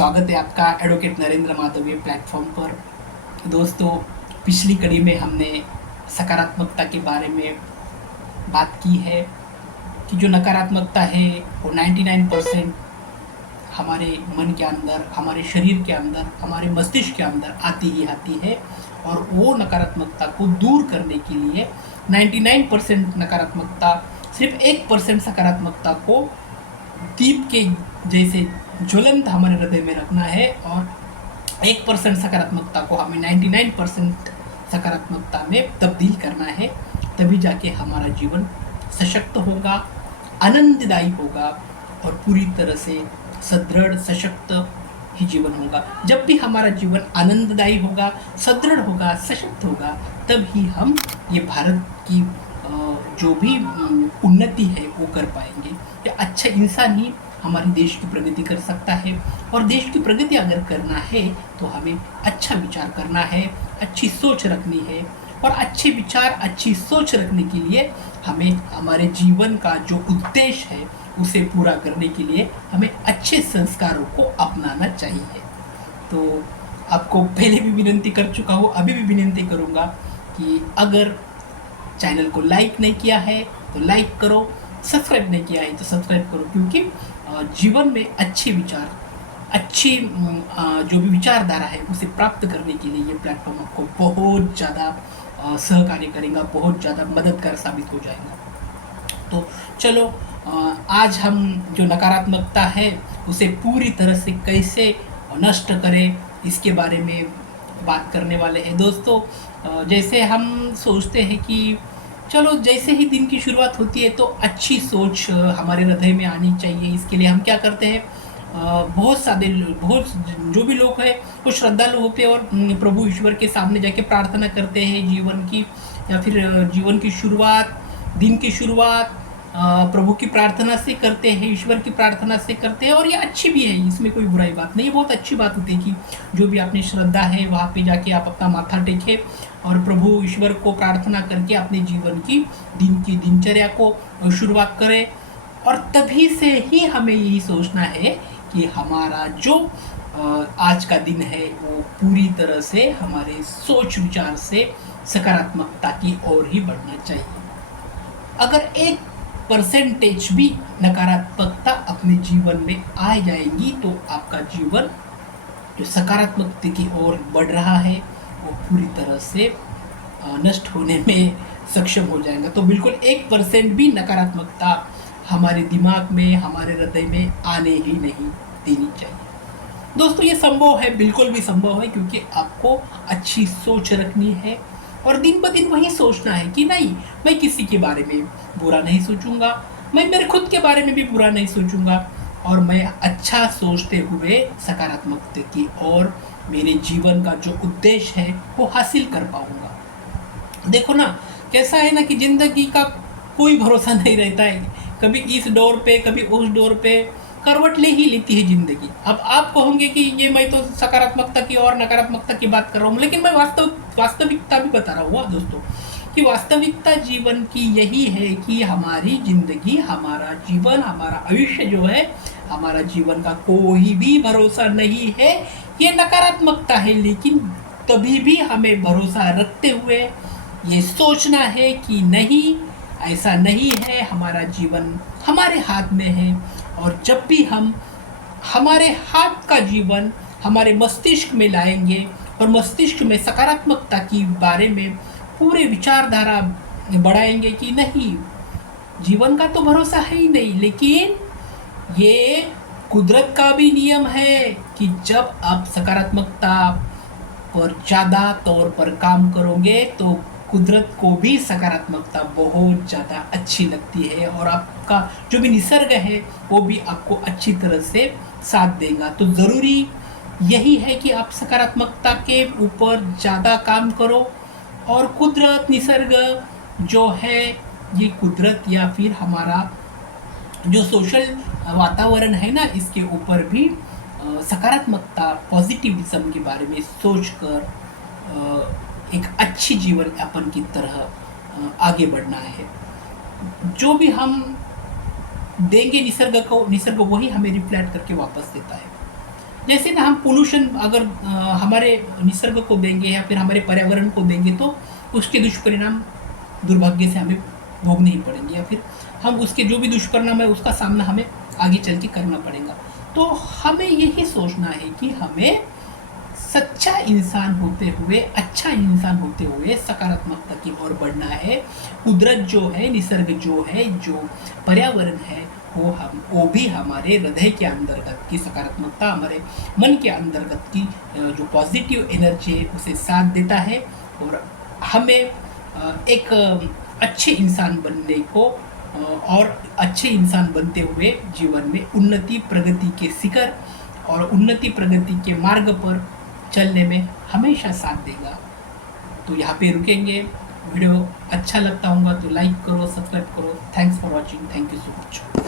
स्वागत है आपका एडवोकेट नरेंद्र माधवी प्लेटफॉर्म पर। दोस्तों, पिछली कड़ी में हमने सकारात्मकता के बारे में बात की है कि जो नकारात्मकता है वो 99% हमारे मन के अंदर, हमारे शरीर के अंदर, हमारे मस्तिष्क के अंदर आती ही आती है। और वो नकारात्मकता को दूर करने के लिए 99% नकारात्मकता, सिर्फ 1% सकारात्मकता को दीप के जैसे ज्वलंत हमारे हृदय में रखना है, और 1% सकारात्मकता को हमें 99% सकारात्मकता में तब्दील करना है। तभी जाके हमारा जीवन सशक्त होगा, आनंददायी होगा और पूरी तरह से सदृढ़ सशक्त ही जीवन होगा। जब भी हमारा जीवन आनंददायी होगा, सदृढ़ होगा, सशक्त होगा, तब ही हम ये भारत की जो भी उन्नति है वो कर पाएंगे। या अच्छा इंसान ही हमारे देश की प्रगति कर सकता है। और देश की प्रगति अगर करना है तो हमें अच्छा विचार करना है, अच्छी सोच रखनी है। और अच्छे विचार, अच्छी सोच रखने के लिए हमें हमारे जीवन का जो उद्देश्य है उसे पूरा करने के लिए हमें अच्छे संस्कारों को अपनाना चाहिए। तो आपको पहले भी विनती कर चुका हूँ, अभी भी विनती करूँगा कि अगर चैनल को लाइक नहीं किया है तो लाइक करो, सब्सक्राइब नहीं किया है तो सब्सक्राइब करो, क्योंकि जीवन में अच्छे विचार, अच्छी जो भी विचारधारा है उसे प्राप्त करने के लिए ये प्लेटफॉर्म आपको बहुत ज़्यादा सहकार्य करेगा, बहुत ज़्यादा मददगार साबित हो जाएगा। तो चलो, आज हम जो नकारात्मकता है उसे पूरी तरह से कैसे नष्ट करें इसके बारे में बात करने वाले हैं। दोस्तों, जैसे हम सोचते हैं कि चलो जैसे ही दिन की शुरुआत होती है तो अच्छी सोच हमारे हृदय में आनी चाहिए। इसके लिए हम क्या करते हैं, बहुत जो भी लोग हैं वो श्रद्धालु होते हैं और प्रभु ईश्वर के सामने जाके प्रार्थना करते हैं जीवन की, या फिर जीवन की शुरुआत, दिन की शुरुआत प्रभु की प्रार्थना से करते हैं, ईश्वर की प्रार्थना से करते हैं। और ये अच्छी भी है, इसमें कोई बुराई बात नहीं है, बहुत अच्छी बात होती है कि जो भी आपने श्रद्धा है वहाँ पे जाके आप अपना माथा टेकें और प्रभु ईश्वर को प्रार्थना करके अपने जीवन की दिनचर्या को शुरुआत करें। और तभी से ही हमें यही सोचना है कि हमारा जो आज का दिन है वो पूरी तरह से हमारे सोच विचार से सकारात्मकता की ओर ही बढ़ना चाहिए। अगर 1% भी नकारात्मकता अपने जीवन में आ जाएगी तो आपका जीवन जो सकारात्मकता की ओर बढ़ रहा है वो पूरी तरह से नष्ट होने में सक्षम हो जाएगा। तो बिल्कुल 1% भी नकारात्मकता हमारे दिमाग में, हमारे हृदय में आने ही नहीं देनी चाहिए। दोस्तों, ये संभव है, बिल्कुल भी संभव है, क्योंकि आपको अच्छी सोच रखनी है और दिन ब दिन वही सोचना है कि नहीं, मैं किसी के बारे में बुरा नहीं सोचूंगा, मैं मेरे खुद के बारे में भी बुरा नहीं सोचूंगा, और मैं अच्छा सोचते हुए सकारात्मकता की और मेरे जीवन का जो उद्देश्य है वो हासिल कर पाऊंगा। देखो ना, कैसा है ना कि जिंदगी का कोई भरोसा नहीं रहता है, कभी इस डोर पे कभी उस डोर पे करवट ले ही लेती है जिंदगी। अब आप कहोगे कि ये मैं तो सकारात्मकता की और नकारात्मकता की बात कर रहा हूँ, लेकिन मैं वास्तविकता भी बता रहा हूँ दोस्तों, कि वास्तविकता जीवन की यही है कि हमारी जिंदगी, हमारा जीवन, हमारा भविष्य जो है, हमारा जीवन का कोई भी भरोसा नहीं है, ये नकारात्मकता है। लेकिन तभी भी हमें भरोसा रखते हुए ये सोचना है कि नहीं, ऐसा नहीं है, हमारा जीवन हमारे हाथ में है। और जब भी हम हमारे हाथ का जीवन हमारे मस्तिष्क में लाएंगे और मस्तिष्क में सकारात्मकता की बारे में पूरे विचारधारा बढ़ाएंगे कि नहीं, जीवन का तो भरोसा है ही नहीं, लेकिन ये कुदरत का भी नियम है कि जब आप सकारात्मकता पर ज़्यादा तौर पर काम करोगे तो कुदरत को भी सकारात्मकता बहुत ज़्यादा अच्छी लगती है, और आपका जो भी निसर्ग है वो भी आपको अच्छी तरह से साथ देगा। तो ज़रूरी यही है कि आप सकारात्मकता के ऊपर ज़्यादा काम करो, और कुदरत, निसर्ग जो है, ये कुदरत या फिर हमारा जो सोशल वातावरण है ना, इसके ऊपर भी सकारात्मकता, पॉजिटिविज्म के बारे में सोचकर एक अच्छी जीवन यापन की तरह आगे बढ़ना है। जो भी हम देंगे निसर्ग को, निसर्ग वही हमें रिफ्लेक्ट करके वापस देता है। जैसे ना हम पोल्यूशन अगर हमारे निसर्ग को देंगे या फिर हमारे पर्यावरण को देंगे तो उसके दुष्परिणाम दुर्भाग्य से हमें भोगने ही पड़ेंगे, या फिर हम उसके जो भी दुष्परिणाम है उसका सामना हमें आगे चल के करना पड़ेगा। तो हमें यही सोचना है कि हमें सच्चा इंसान होते हुए, अच्छा इंसान होते हुए सकारात्मकता की ओर बढ़ना है। कुदरत जो है, निसर्ग जो है, जो पर्यावरण है, वो भी हमारे हृदय के अंतर्गत की सकारात्मकता, हमारे मन के अंतर्गत की जो पॉजिटिव एनर्जी है उसे साथ देता है। और हमें एक अच्छे इंसान बनने को और अच्छे इंसान बनते हुए जीवन में उन्नति प्रगति के शिखर और उन्नति प्रगति के मार्ग पर चलने में हमेशा साथ देगा। तो यहाँ पे रुकेंगे। वीडियो अच्छा लगता होगा तो लाइक करो, सब्सक्राइब करो। Thanks for watching. Thank you so much.